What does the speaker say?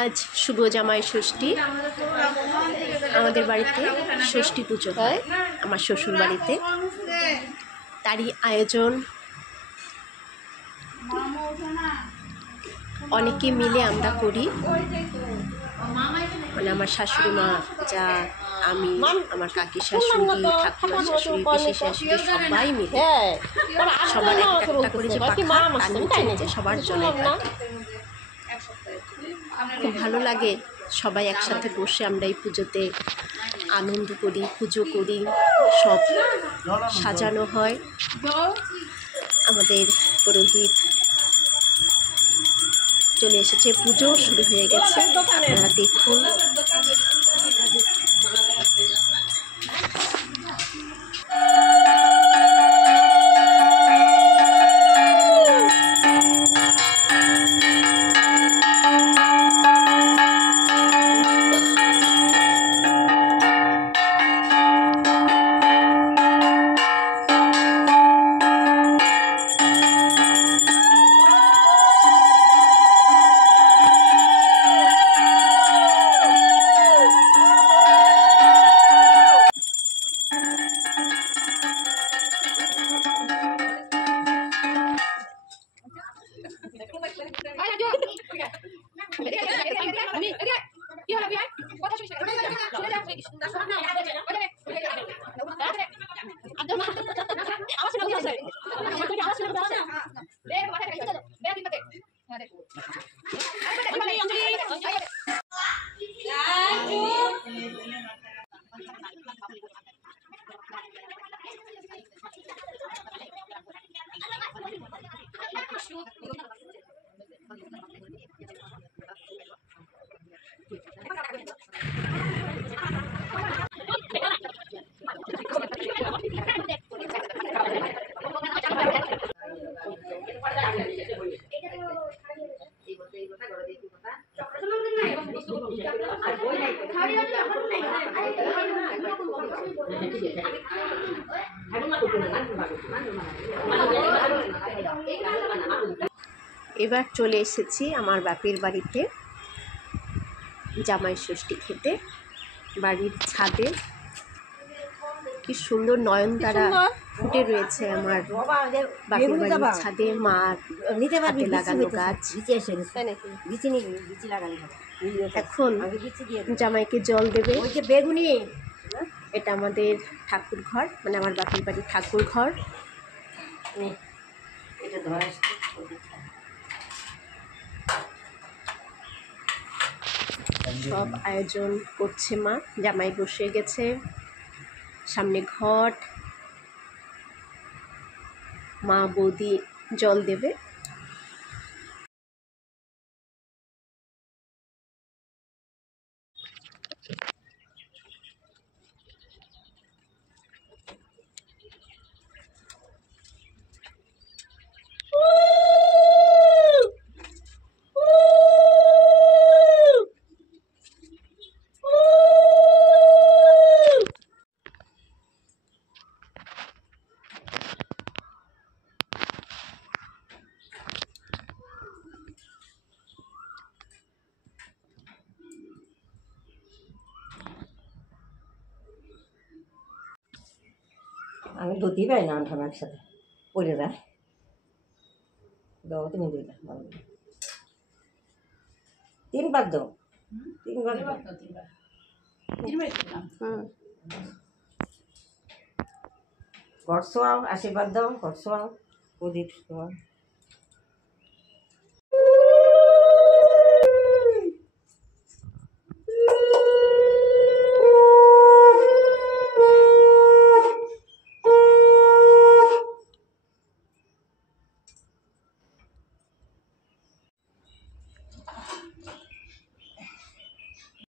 আজ শুভ জামাই ষষ্ঠী। আমাদের বাড়িতে ষষ্ঠী পুজো হয় আমার শ্বশুর বাড়িতে, তারই আয়োজন। অনেকে মিলে আমরা করি, মানে আমার শাশুড়ি মা, যা, আমি, আমার কাকি শাশুড়ি, ঠাকুমা শাশুড়ি, পিসি শাশুড়ি, সবাই মিলে সবার একটা করে যে পাখা তার নিচে নিচে সবার জন্য খুব ভালো লাগে। সবাই একসাথে বসে আমরা এই পুজোতে আনন্দ করি, পুজো করি, সব সাজানো হয়। আমাদের পুরোহিত চলে এসেছে, পুজো শুরু হয়ে গেছে, আপনারা দেখুন। এবার চলে এসেছি আমার বাপের বাড়িতে জামাই ষষ্ঠী খেতে। বাড়ির ছাদে কি সুন্দর নয়নতারা ফুটে রয়েছে আমার বাপের বাড়ির ছাদে। মা হাতে লাগানো গাছ। এখন জামাইকে জল দেবে। বেগুনি, এটা আমাদের ঠাকুর ঘর, মানে আমার বাপের বাড়ির ঠাকুর ঘর। সব আয়োজন করছে মা। জামাই বসে গেছে, সামনে ঘট, মা বৌদি জল দেবে। আমি ধুতেই পারি না, আনঠাম একসাথে পড়ে যায়। দাও তুমি দুইটা, তিনবার দাও, তিনবার ঘর শোয়াও, আশীর্বাদ দাও, ঘর শোয়াও, প্রদীপ শোয়াও।